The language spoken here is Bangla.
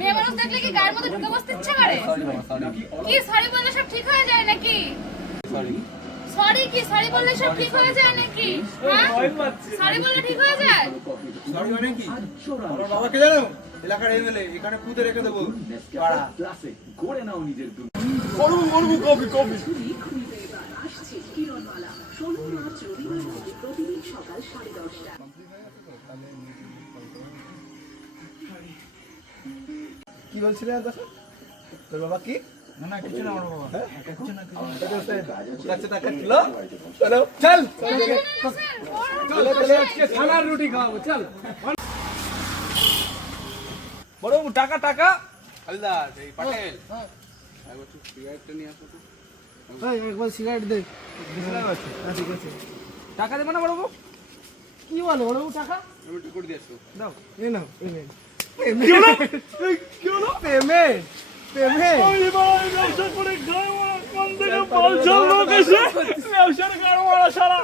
মেয়ে মানুষ দেখলে কি গায়ের মধ্যে ঢুকে বসতে ইচ্ছা করে? কি সরি বললে সব ঠিক হয়ে যায় নাকি? সরি কি সরি বললে সব ঠিক হয়ে যায় নাকি? হ্যাঁ সরি বললে ঠিক হয়ে যায়? সরি মানে কি? আমার বাবাকে জানো? এলাকার এমএলএ, এখানে পুঁতে রেখে দেবো পাড়া। গড়ে নাও নিজের করবো কবি কবি। কি বলছিলেন দাদা? তোর বাবা কি? না কিছু না, আমার বাবা কিছু না, কাছে তাকাচ্ছিল। চলো চল চলো আজকে ছানার রুটি খাওয়াবো, চল। বড় টাকা টাকা হালদার এই পাটেল একবার সিগারেটটা নিয়ে আসো তো। একবার সিগারেট দে। ঠিক আছে, টাকা দেবো না বড়বাবু? কি বলো বড়বাবু, টাকা আমি একটু করে দিয়ে আসো। দাও, এই নাও পেমেন্ট। কি হলো পেমেন্ট? পেমেন্ট ওই ভাই ব্যবসা করে গায়ে মারা কোন থেকে বল চললো কেসে ব্যবসার গায়ে মারা সারা।